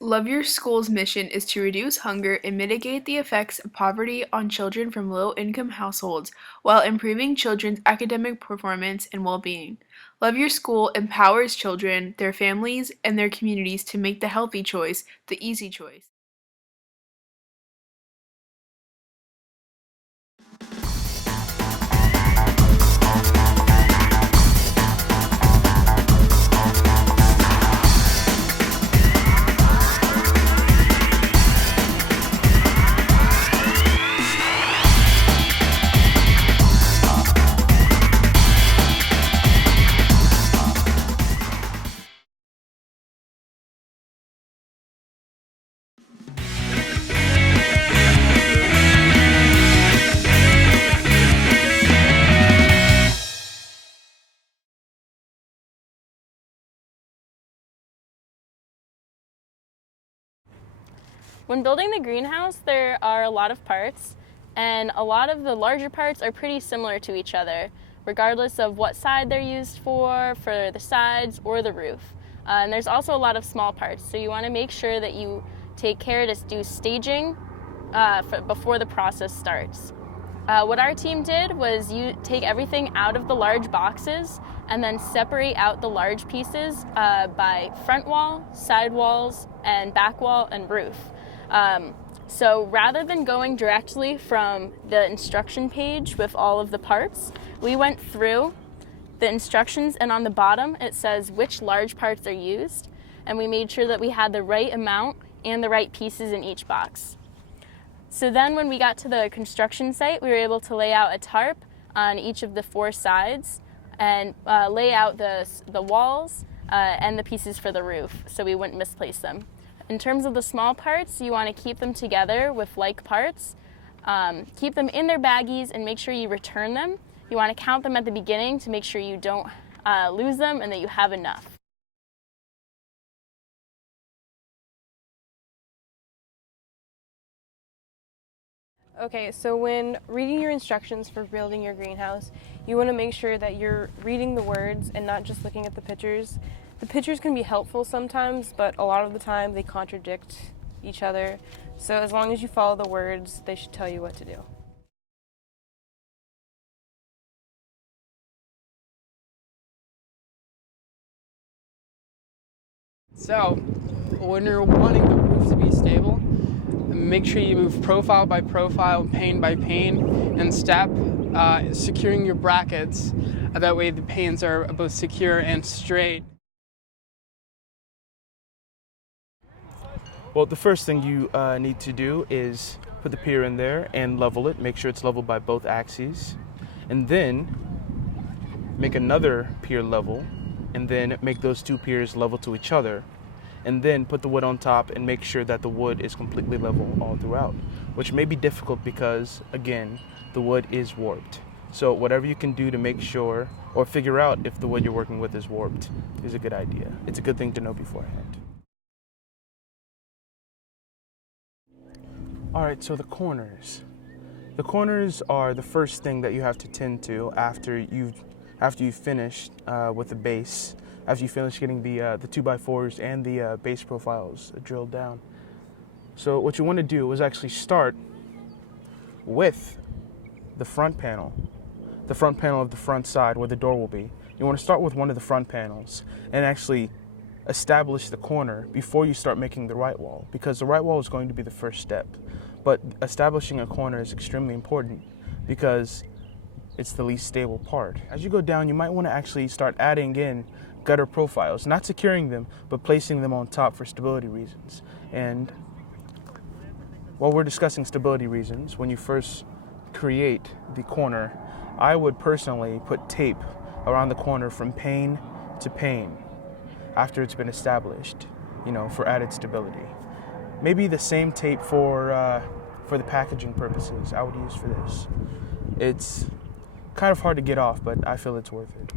Love Your School's mission is to reduce hunger and mitigate the effects of poverty on children from low-income households while improving children's academic performance and well-being. Love Your School empowers children, their families, and their communities to make the healthy choice, the easy choice. When building the greenhouse, there are a lot of parts, and a lot of the larger parts are pretty similar to each other, regardless of what side they're used for the sides or the roof. And there's also a lot of small parts, so you want to make sure that you take care to do staging before the process starts. What our team did was you take everything out of the large boxes and then separate out the large pieces by front wall, side walls, and back wall and roof. So rather than going directly from the instruction page with all of the parts, we went through the instructions, and on the bottom it says which large parts are used, and we made sure that we had the right amount and the right pieces in each box. So then when we got to the construction site, we were able to lay out a tarp on each of the 4 sides and lay out the walls and the pieces for the roof so we wouldn't misplace them. In terms of the small parts, you want to keep them together with like parts. Keep them in their baggies and make sure you return them. You want to count them at the beginning to make sure you don't lose them and that you have enough. Okay, so when reading your instructions for building your greenhouse, you want to make sure that you're reading the words and not just looking at the pictures. The pictures can be helpful sometimes, but a lot of the time they contradict each other. So as long as you follow the words, they should tell you what to do. So, when you're wanting the roof to be stable, make sure you move profile by profile, pane by pane, and step, securing your brackets. That way the panes are both secure and straight. Well, the first thing you need to do is put the pier in there and level it. Make sure it's leveled by both axes. And then make another pier level, and then make those 2 piers level to each other. And then put the wood on top and make sure that the wood is completely level all throughout, which may be difficult because, again, the wood is warped. So whatever you can do to make sure or figure out if the wood you're working with is warped is a good idea. It's a good thing to know beforehand. All right, so the corners. The corners are the first thing that you have to tend to after you've finished with the base, after you finish getting the 2x4s and the base profiles drilled down. So what you want to do is actually start with the front panel of the front side where the door will be. You want to start with one of the front panels and actually establish the corner before you start making the right wall, because the right wall is going to be the first step. But establishing a corner is extremely important because it's the least stable part. As you go down, you might want to actually start adding in gutter profiles, not securing them, but placing them on top for stability reasons. And while we're discussing stability reasons, when you first create the corner, I would personally put tape around the corner from pane to pane after it's been established, for added stability. Maybe the same tape for the packaging purposes I would use for this. It's kind of hard to get off, but I feel it's worth it.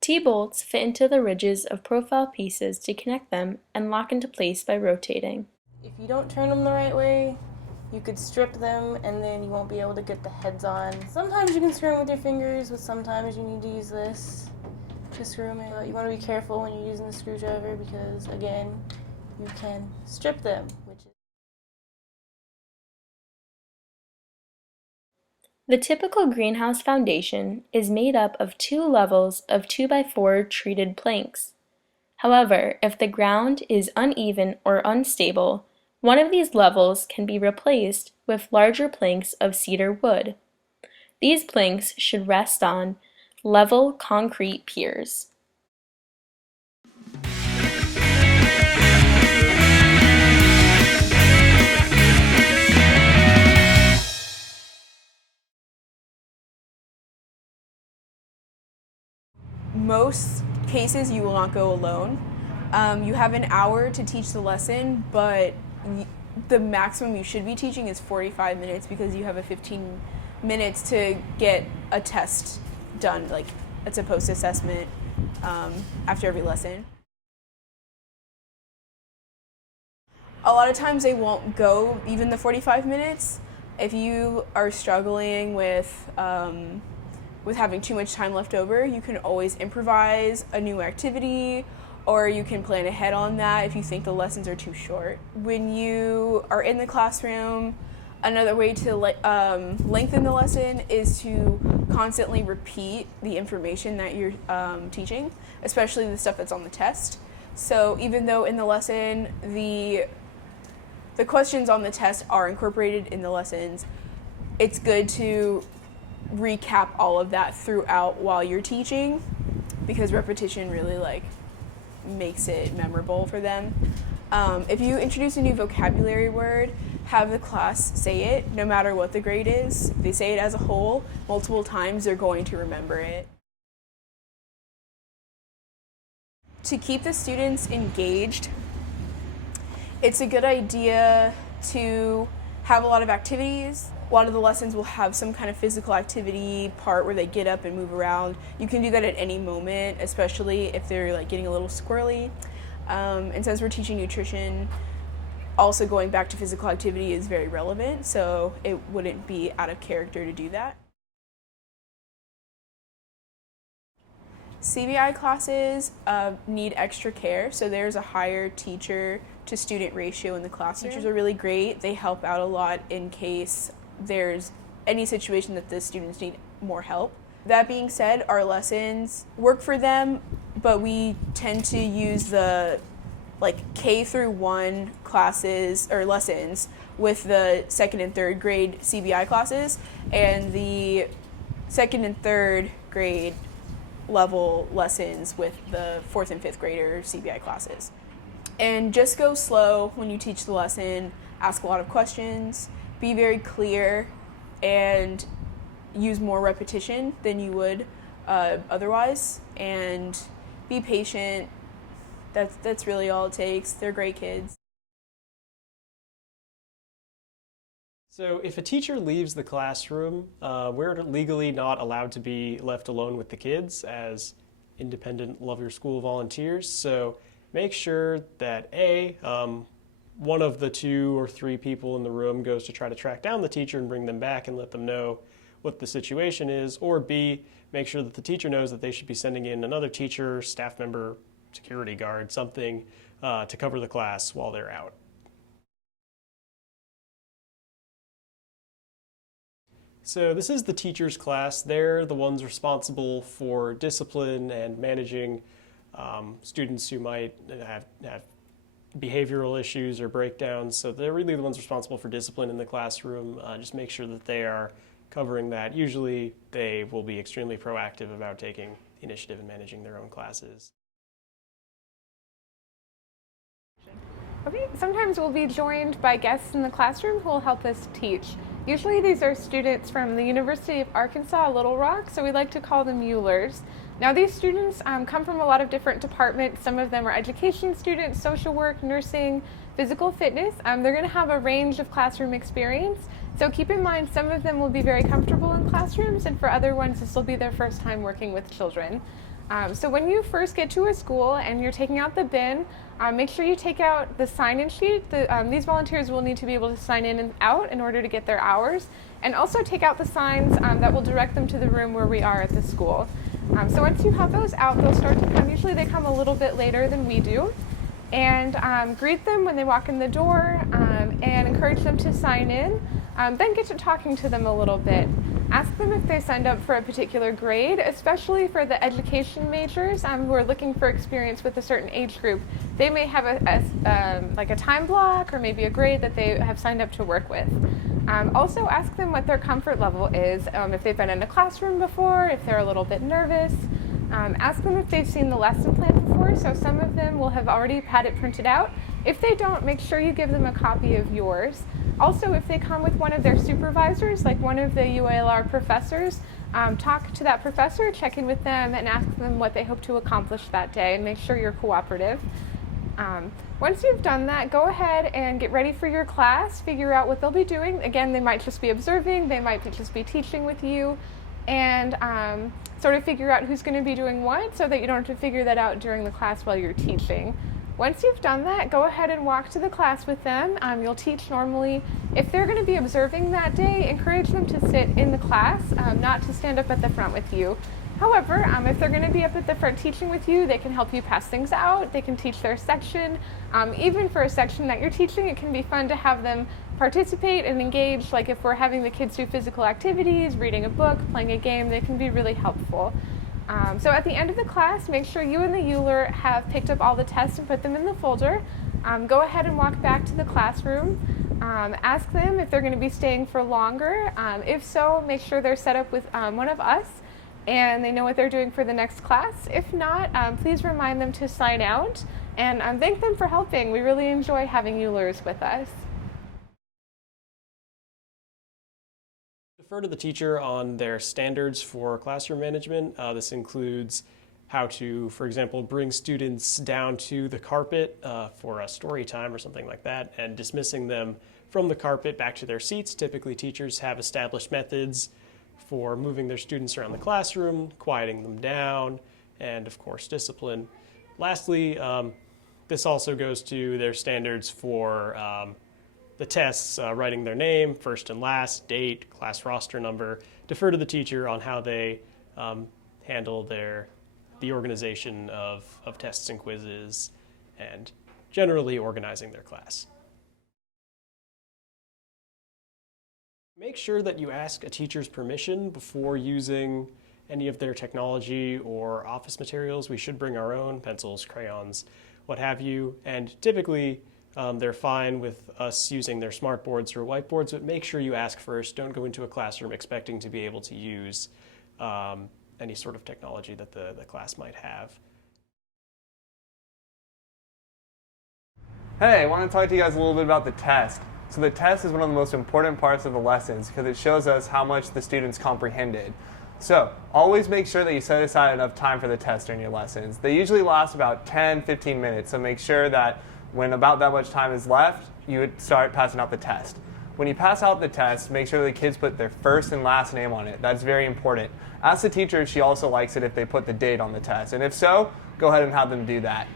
T-bolts fit into the ridges of profile pieces to connect them and lock into place by rotating. If you don't turn them the right way, you could strip them and then you won't be able to get the heads on. Sometimes you can screw them with your fingers, but sometimes you need to use this. to screw them in. You want to be careful when you're using the screwdriver because, again, you can strip them, which is... The typical greenhouse foundation is made up of 2 levels of 2x4 treated planks. However, if the ground is uneven or unstable, one of these levels can be replaced with larger planks of cedar wood. These planks should rest on level concrete piers. Most cases you will not go alone. You have an hour to teach the lesson, but the maximum you should be teaching is 45 minutes because you have a 15 minutes to get a test done, like it's a post-assessment after every lesson. A lot of times they won't go even the 45 minutes. If you are struggling with having too much time left over, you can always improvise a new activity, or you can plan ahead on that if you think the lessons are too short. When you are in the classroom, another way to lengthen the lesson is to constantly repeat the information that you're teaching, especially the stuff that's on the test. So even though in the lesson the questions on the test are incorporated in the lessons, it's good to recap all of that throughout while you're teaching because repetition really makes it memorable for them. If you introduce a new vocabulary word, have the class say it no matter what the grade is. If they say it as a whole multiple times, they're going to remember it. To keep the students engaged, it's a good idea to have a lot of activities. A lot of the lessons will have some kind of physical activity part where they get up and move around. You can do that at any moment, especially if they're getting a little squirrely. And since we're teaching nutrition, also going back to physical activity is very relevant, so it wouldn't be out of character to do that. CBI classes need extra care, so there's a higher teacher to student ratio in the classroom. Teachers are really great. They help out a lot in case there's any situation that the students need more help. That being said, our lessons work for them, but we tend to use the K through 1 classes or lessons with the 2nd and 3rd grade CBI classes and the 2nd and 3rd grade level lessons with the 4th and 5th grader CBI classes. And just go slow when you teach the lesson, ask a lot of questions, be very clear, and use more repetition than you would otherwise, and be patient. That's really all it takes. They're great kids. So if a teacher leaves the classroom, we're legally not allowed to be left alone with the kids as independent Love Your School volunteers. So make sure that one of the 2 or 3 people in the room goes to try to track down the teacher and bring them back and let them know what the situation is, or B, make sure that the teacher knows that they should be sending in another teacher, staff member, security guard, something to cover the class while they're out. So this is the teacher's class. They're the ones responsible for discipline and managing students who might have behavioral issues or breakdowns. So they're really the ones responsible for discipline in the classroom. Just make sure that they are covering that. Usually they will be extremely proactive about taking the initiative and managing their own classes. Okay, sometimes we'll be joined by guests in the classroom who will help us teach. Usually these are students from the University of Arkansas Little Rock, so we like to call them Muellers. Now these students come from a lot of different departments. Some of them are education students, social work, nursing, physical fitness. They're going to have a range of classroom experience, so keep in mind some of them will be very comfortable in classrooms, and for other ones this will be their first time working with children. So when you first get to a school and you're taking out the bin, make sure you take out the sign-in sheet. These volunteers will need to be able to sign in and out in order to get their hours, and also take out the signs that will direct them to the room where we are at the school. So once you have those out, they'll start to come. Usually they come a little bit later than we do. And greet them when they walk in the door and encourage them to sign in. Then get to talking to them a little bit. Ask them if they signed up for a particular grade, especially for the education majors who are looking for experience with a certain age group. They may have like a time block or maybe a grade that they have signed up to work with. Also ask them what their comfort level is, if they've been in a classroom before, if they're a little bit nervous. Ask them if they've seen the lesson plan before, so some of them will have already had it printed out. If they don't, make sure you give them a copy of yours. Also, if they come with one of their supervisors, like one of the UALR professors, talk to that professor, check in with them, and ask them what they hope to accomplish that day, and make sure you're cooperative. Once you've done that, go ahead and get ready for your class, figure out what they'll be doing. Again, they might just be observing, they might just be teaching with you, and sort of figure out who's going to be doing what so that you don't have to figure that out during the class while you're teaching. Once you've done that, go ahead and walk to the class with them. You'll teach normally. If they're going to be observing that day, encourage them to sit in the class, not to stand up at the front with you. However, if they're going to be up at the front teaching with you, they can help you pass things out. They can teach their section. Even for a section that you're teaching, it can be fun to have them participate and engage. Like if we're having the kids do physical activities, reading a book, playing a game, they can be really helpful. So at the end of the class, make sure you and the ULER have picked up all the tests and put them in the folder. Go ahead and walk back to the classroom. Ask them if they're going to be staying for longer. If so, make sure they're set up with one of us and they know what they're doing for the next class. If not, please remind them to sign out and thank them for helping. We really enjoy having ULERs with us. Defer to the teacher on their standards for classroom management. This includes how to, for example, bring students down to the carpet for a story time or something like that, and dismissing them from the carpet back to their seats. Typically, teachers have established methods for moving their students around the classroom, quieting them down, and of course, discipline. Lastly, this also goes to their standards for the tests, writing their name, first and last, date, class roster number. Defer to the teacher on how they handle the organization of tests and quizzes, and generally organizing their class. Make sure that you ask a teacher's permission before using any of their technology or office materials. We should bring our own, pencils, crayons, what have you, and typically they're fine with us using their smart boards or whiteboards, but make sure you ask first. Don't go into a classroom expecting to be able to use any sort of technology that the class might have. Hey, I want to talk to you guys a little bit about the test. So the test is one of the most important parts of the lessons because it shows us how much the students comprehended. So always make sure that you set aside enough time for the test during your lessons. They usually last about 10-15 minutes, so make sure that when about that much time is left, you would start passing out the test. When you pass out the test, make sure the kids put their first and last name on it. That's very important. Ask the teacher if she also likes it if they put the date on the test, and if so, go ahead and have them do that.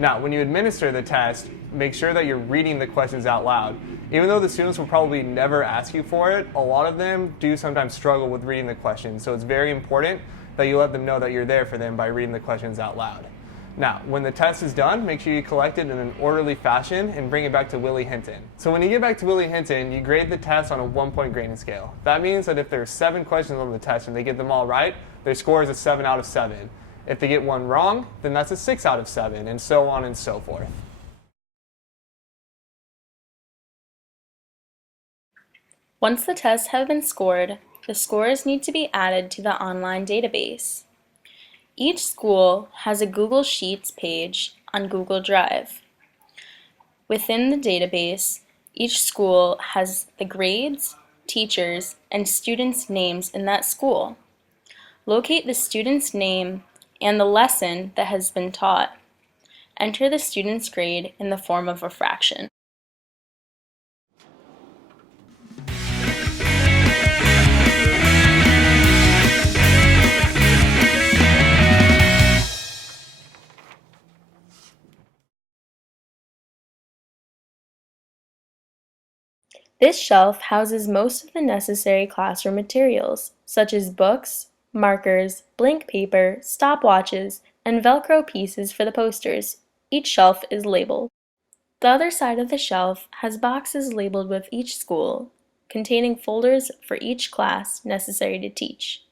Now, when you administer the test, make sure that you're reading the questions out loud. Even though the students will probably never ask you for it, a lot of them do sometimes struggle with reading the questions, so it's very important that you let them know that you're there for them by reading the questions out loud. Now, when the test is done, make sure you collect it in an orderly fashion and bring it back to Willie Hinton. So when you get back to Willie Hinton, you grade the test on a 1-point grading scale. That means that if there's 7 questions on the test and they get them all right, their score is a 7 out of 7. If they get one wrong, then that's a 6 out of 7, and so on and so forth. Once the tests have been scored, the scores need to be added to the online database. Each school has a Google Sheets page on Google Drive. Within the database, each school has the grades, teachers, and students' names in that school. Locate the student's name and the lesson that has been taught. Enter the student's grade in the form of a fraction. This shelf houses most of the necessary classroom materials, such as books, markers, blank paper, stopwatches, and Velcro pieces for the posters. Each shelf is labeled. The other side of the shelf has boxes labeled with each school, containing folders for each class necessary to teach.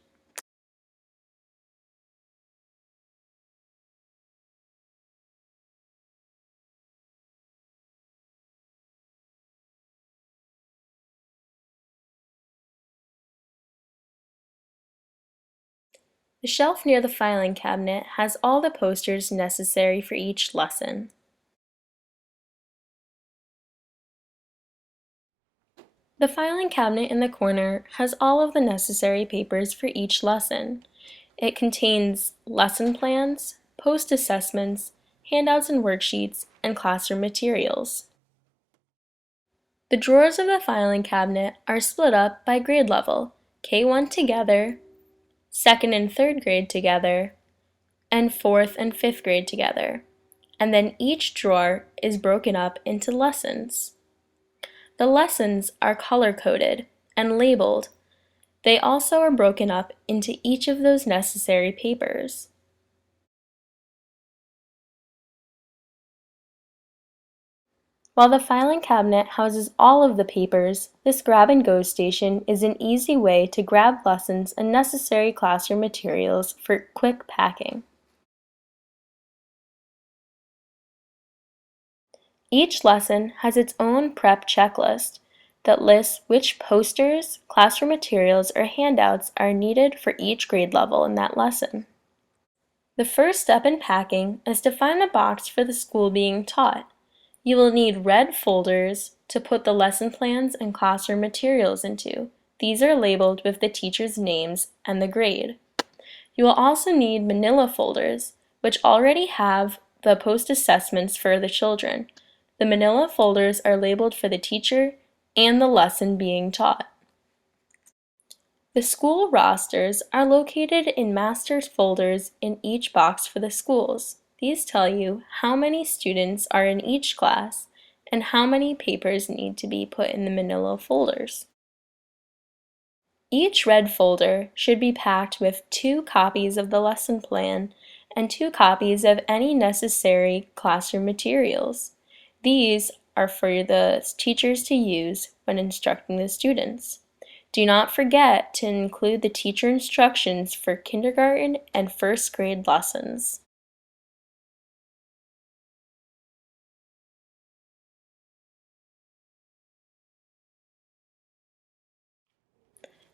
The shelf near the filing cabinet has all the posters necessary for each lesson. The filing cabinet in the corner has all of the necessary papers for each lesson. It contains lesson plans, post-assessments, handouts and worksheets, and classroom materials. The drawers of the filing cabinet are split up by grade level, K1 together, 2nd and 3rd grade together, and 4th and 5th grade together, and then each drawer is broken up into lessons. The lessons are color-coded and labeled. They also are broken up into each of those necessary papers. While the filing cabinet houses all of the papers, this grab-and-go station is an easy way to grab lessons and necessary classroom materials for quick packing. Each lesson has its own prep checklist that lists which posters, classroom materials, or handouts are needed for each grade level in that lesson. The first step in packing is to find the box for the school being taught. You will need red folders to put the lesson plans and classroom materials into. These are labeled with the teacher's names and the grade. You will also need manila folders, which already have the post-assessments for the children. The manila folders are labeled for the teacher and the lesson being taught. The school rosters are located in master folders in each box for the schools. These tell you how many students are in each class and how many papers need to be put in the manila folders. Each red folder should be packed with 2 copies of the lesson plan and 2 copies of any necessary classroom materials. These are for the teachers to use when instructing the students. Do not forget to include the teacher instructions for kindergarten and 1st grade lessons.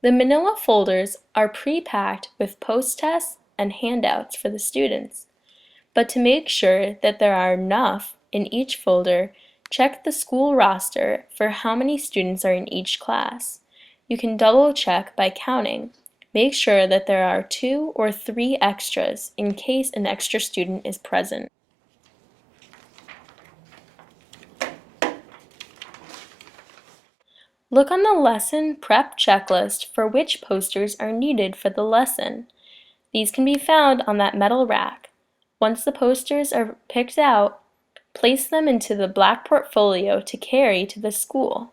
The manila folders are pre-packed with post-tests and handouts for the students. But to make sure that there are enough in each folder, check the school roster for how many students are in each class. You can double check by counting. Make sure that there are 2 or 3 extras in case an extra student is present. Look on the lesson prep checklist for which posters are needed for the lesson. These can be found on that metal rack. Once the posters are picked out, place them into the black portfolio to carry to the school.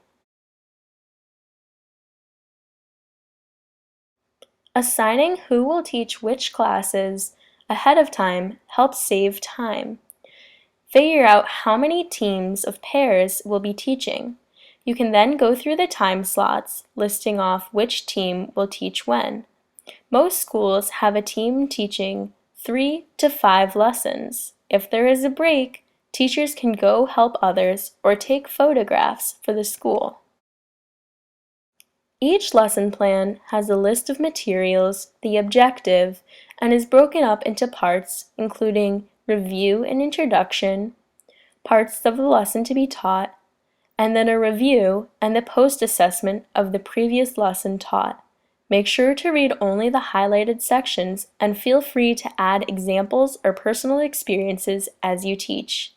Assigning who will teach which classes ahead of time helps save time. Figure out how many teams of pairs will be teaching. You can then go through the time slots, listing off which team will teach when. Most schools have a team teaching 3 to 5 lessons. If there is a break, teachers can go help others or take photographs for the school. Each lesson plan has a list of materials, the objective, and is broken up into parts including review and introduction, parts of the lesson to be taught, and then a review and the post-assessment of the previous lesson taught. Make sure to read only the highlighted sections and feel free to add examples or personal experiences as you teach.